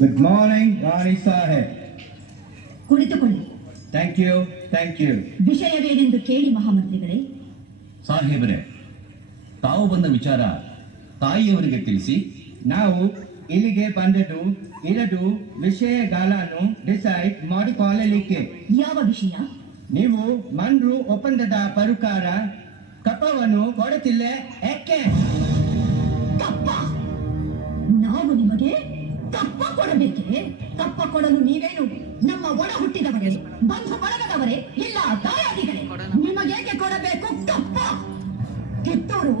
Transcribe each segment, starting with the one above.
Good morning Rani ಸಾಹೇಬ್ ಕುಳಿತುಕೊಳ್ಳಿ. Thank you, thank you. ವಿಷಯವೇನೆಂದು ಕೇಳಿ ಮಹಾಮಂತ್ರಿಗಳೇ. ಸಾಹೇಬರೇ ತಾವು ಬಂದ ವಿಚಾರ ತಾಯಿಯವರಿಗೆ ತಿಳಿಸಿ. ನಾವು ಇಲ್ಲಿಗೆ ಬಂದದ್ದು ಇರದು ವಿಷಯಗಳನ್ನು ಡಿಸೈಡ್ ಮಾಡಿಕೊಳ್ಳಲಿಕ್ಕೆ. ಯಾವ ವಿಷಯ? ನೀವು ಮನ್ರು ಒಪ್ಪಂದದ ಪ್ರಕಾರ ಕಪ್ಪವನ್ನು ಕೊಡುತ್ತಿಲ್ಲ ಯಾಕೆ? ಕಪ್ಪ? ನಾವು ನಿಮಗೆ ಕಪ್ಪ ಕೊಡಬೇಕೆ? ಕಪ್ಪ ಕೊಡಲು ನೀವೇನು ನಮ್ಮ ಒಡ ಹುಟ್ಟಿದವರೇ? ಬಂಧು ಬಳಗದವರೇ? ಇಲ್ಲ, ದಾಯಾದಿಗಳೇ? ನಿಮಗೇಕೆ ಕೊಡಬೇಕು? ಕಪ್ಪ ಕಿತ್ತೂರು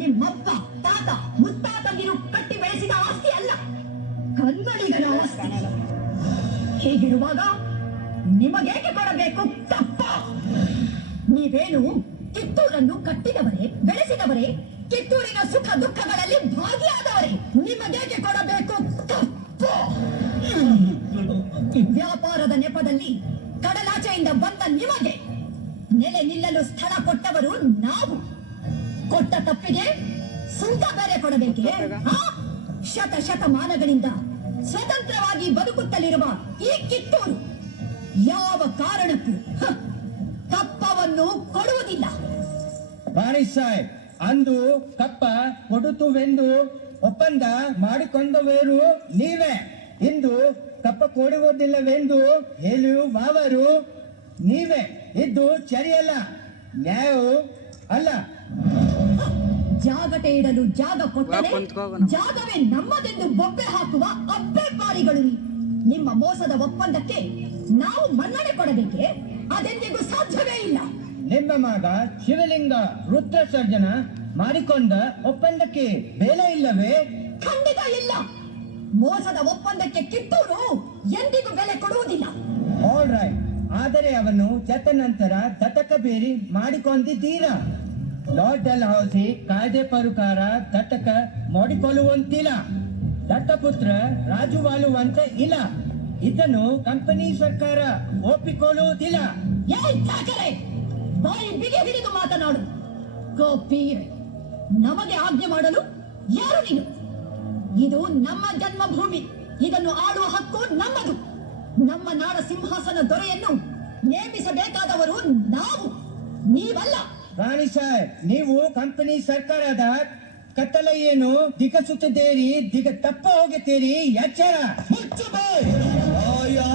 ನಿಮ್ಮಪ್ಪ, ತಾತ, ಮುತ್ತಾತಗಿರು ಕಟ್ಟಿ ಬೆಳೆಸಿದ ಆಸ್ತಿ ಅಲ್ಲ. ಕನ್ನಡಿಗರ ಆಸ್ತಿ. ಹೀಗಿರುವಾಗ ನಿಮಗೇಕೆ ಕೊಡಬೇಕು? ಕಪ್ಪ ನೀವೇನು ಕಿತ್ತೂರನ್ನು ಕಟ್ಟಿದವರೇ, ಬೆಳೆಸಿದವರೇ? ಕಿತ್ತೂರಿನ ಸುಖ ದುಃಖಗಳಲ್ಲಿ ಭಾಗಿಯಾದವರೇ ನೆಪದಲ್ಲಿ ಕಡಲಾಚೆಯಿಂದ ಬಂದ ನಿಮಗೆ ನೆಲೆ ನಿಲ್ಲಲು ಸ್ಥಳ ಕೊಟ್ಟವರು ನಾವು. ಕೊಟ್ಟ ತಪ್ಪಿಗೆ ಸುಂಕ ಬೇರೆ ಕೊಡಬೇಕೆ? ಶತ ಶತಮಾನಗಳಿಂದ ಸ್ವತಂತ್ರವಾಗಿ ಬದುಕುತ್ತಲಿರುವ ಈ ಕಿತ್ತೂರು ಯಾವ ಕಾರಣಕ್ಕೂ ಕಪ್ಪವನ್ನು ಕೊಡುವುದಿಲ್ಲ. ರಾಣಿ ಸಾಹೇಬ್ ಅಂದು ಕಪ್ಪ ಕೊಡುತ್ತುವೆಂದು ಒಪ್ಪಂದ ಮಾಡಿಕೊಂಡವರು ನೀವೇ. ಇಂದು ಕಪ್ಪ ಕೊಡುವುದಿಲ್ಲವೆಂದು ಹೇಳುವವರು ನೀವೇ. ಇದ್ದು ಸರಿಯಲ್ಲ. ನ್ಯಾಯವು ಅಲ್ಲ. ಜಾಗಟೆ ಇಡಲು ಜಾಗ ಕೊಟ್ಟರೆ ಜಾಗವೇ ನಮ್ಮದೆಂದು ಬೊಬ್ಬೆ ಹಾಕುವ ಅಬ್ಬೆ ಪಾರಿಗಳು ನಿಮ್ಮ ಮೋಸದ ಒಪ್ಪಂದಕ್ಕೆ ನಾವು ಮನ್ನಣೆ ಕೊಡಬೇಕೆ? ಅದೆಂದಿಗೂ ಸಾಧ್ಯವೇ ಇಲ್ಲ. ನಿಮ್ಮ ಮಗ ಶಿವಲಿಂಗ ರುದ್ರ ಸರ್ಜನ ಮಾಡಿಕೊಂಡ ಒಪ್ಪಂದಕ್ಕೆ ಬೆಲೆ ಇಲ್ಲವೇ? ಖಂಡಿತ ಇಲ್ಲ. ಮೋಸದ ಒಪ್ಪಂದಕ್ಕೆ ಕಿತ್ತೂರು ಎಂದಿಗೂ ಬೆಲೆ ಕೊಡುವುದಿಲ್ಲ. ಆಲ್ ರೈಟ್ ಆದರೆ ಅವನು ಚತ ನಂತರ ತಟಕ ಬೇರಿ ಮಾಡಿಕೊಂಡಿದ್ದೀರಾ? ಲಾರ್ಡ್ ಡೆಲ್ ಹೌಸಿ ಕಾಯ್ದೆ ಪ್ರಕಾರ ತಟಕ ಮಾಡಿಕೊಳ್ಳುವಂತಿಲ್ಲ. ದತ್ತಪುತ್ರ ರಾಜುವಾಲುವಂತ ಇಲ್ಲ. ಇದನ್ನು ಕಂಪನಿ ಸರ್ಕಾರ ಒಪ್ಪಿಕೊಳ್ಳುವುದಿಲ್ಲ. ಬಾಯಿ ಬಿಗಿ ಹಿಡಿದು ಮಾತನಾಡು. ಗೋಪಿ ನಮಗೆ ಆಜ್ಞೆ ಮಾಡಲು ಯಾರು ನೀನು? ಇದು ನಮ್ಮ ಜನ್ಮಭೂಮಿ. ಇದನ್ನು ಆಳುವ ಹಕ್ಕು ನಮ್ಮದು. ನಮ್ಮ ನಾಡ ಸಿಂಹಾಸನ ದೊರೆಯನ್ನು ನೇಮಿಸಬೇಕಾದವರು ನಾವು. ನೀವಲ್ಲ. ರಾಣಿ ಸರ್ ನೀವು ಕಂಪನಿ ಸರ್ಕಾರದ ಕತ್ತಲೆಯನ್ನು ದಿಗಸುತ್ತಿದ್ದೀರಿ ದಿಗ ತಪ್ಪ ಹೋಗುತ್ತೀರಿ ಎಚ್ಚರ.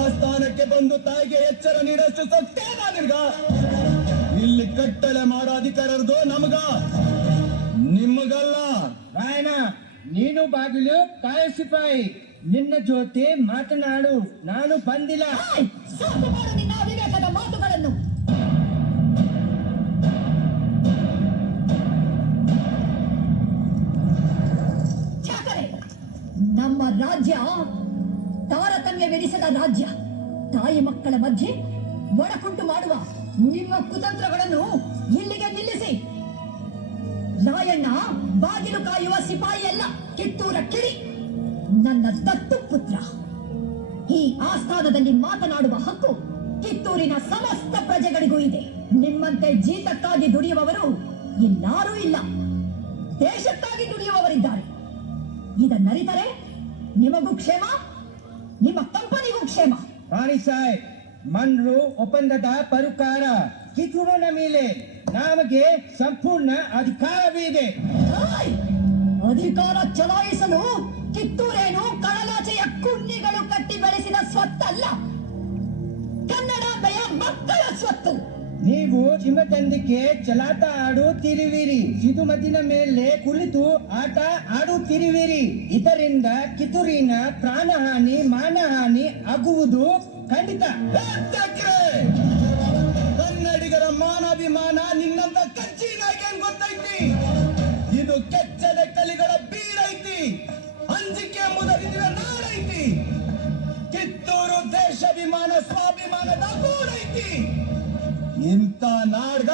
ಸ್ಥಾನಕ್ಕೆ ಬಂದು ತಾಯಿಗೆ ಎಚ್ಚರ ನೀಡಷ್ಟು ಸತ್ಯ ನಿನ್ಗ. ಇಲ್ಲಿ ಕಟ್ಟಲೆ ಮಾಡೋ ಅಧಿಕಾರದ್ದು ನಮಗ. ನಿಮಗಲ್ಲ. ರಾಯಣ ನೀನು ಬಾಗಿಲು ಕಾಯ ಸಿಪಾಯಿ ನಿನ್ನ ಜೊತೆ ಮಾತನಾಡು. ನಾನು ಬಂದಿಲ್ಲ. ಮಾತುಗಳನ್ನು. ನಮ್ಮ ರಾಜ್ಯ ತಾರತಮ್ಯವೆನಿಸದ ರಾಜ್ಯ. ತಾಯಿ ಮಕ್ಕಳ ಮಧ್ಯೆ ಒಡಕುಂಟು ಮಾಡುವ ನಿಮ್ಮ ಕುತಂತ್ರಗಳನ್ನು ಇಲ್ಲಿಗೆ ನಿಲ್ಲಿಸಿ. ರಾಯಣ್ಣ ಬಾಗಿಲು ಕಾಯುವ ಸಿಪಾಯಿ ಅಲ್ಲ ಕಿತ್ತೂರ ಕಿಳಿ. ನನ್ನ ದತ್ತು ಪುತ್ರ, ಈ ಆಸ್ಥಾನದಲ್ಲಿ ಮಾತನಾಡುವ ಹಕ್ಕು ಕಿತ್ತೂರಿನ ಸಮಸ್ತ ಪ್ರಜೆಗಳಿಗೂ ಇದೆ. ನಿಮ್ಮಂತೆ ಜೀತಕ್ಕಾಗಿ ದುಡಿಯುವವರು ಇನ್ನಾರೂ ಇಲ್ಲ. ದೇಶಕ್ಕಾಗಿ ದುಡಿಯುವವರಿದ್ದಾರೆ. ಇದನ್ನರಿತರೆ ನಿಮಗೂ ಕ್ಷೇಮ, ನಿಮ್ಮ ಕಂಪನಿಗೂ ಕ್ಷೇಮ. ಸಾಹೇಬ್, ಮನ್ರು ಒಪ್ಪಂದದ ಪರುಕಾರ ಕಿತ್ತೂರಿನ ಮೇಲೆ ನಮಗೆ ಸಂಪೂರ್ಣ ಅಧಿಕಾರವಿದೆ! ಅಧಿಕಾರ ಚಲಾಯಿಸಲು ಕಿತ್ತೂರೇನು ಕಡಲಾಚೆಯ ಕುಣ್ಣಿಗಳು ಕಟ್ಟಿ ಬೆಳೆಸಿದ ಸ್ವತ್ತಲ್ಲ? ಕನ್ನಡ ಬಯ ಮಕ್ಕಳ ಸ್ವತ್ತು. ನೀವು ಚಿಮ್ಮತಂದಿಗೆ ಚಲಾಟ ಆಡುತ್ತಿರುವಿರಿ. ಸಿದುಮತಿನ ಮೇಲೆ ಕುಳಿತು ಆಟ ಆಡುತ್ತಿರುವಿರಿ. ಇದರಿಂದ ಕಿತ್ತೂರಿನ ಪ್ರಾಣಹಾನಿ ಮಾನಹಾನಿ ಆಗುವುದು ಖಂಡಿತ ಏನ್ ಗೊತ್ತೈತಿ. ಇದು ಕೆಚ್ಚದ ಕಲಿಗಳ ಬೀಡೈತಿ ಅಂಜಿಕೆ ಮುದರಿದಿರ ನಾಡೈತಿ ಕಿತ್ತೂರು ದೇಶಾಭಿಮಾನ, ಸ್ವಾಭಿಮಾನದ ಗೂಡೈತಿ ಇಂಥ ನಾಡ್ಗ